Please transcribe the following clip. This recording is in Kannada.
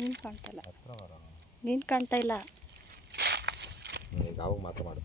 ನೀನು ಕಾಣ್ತಾ ಇಲ್ಲ. ಹತ್ರ ಬರೋ ನೀನು ಕಾಣ್ತಾ ಇಲ್ಲ. ಈಗ ಅವಾಗ ಮಾತ್ರ ಮಾಡು.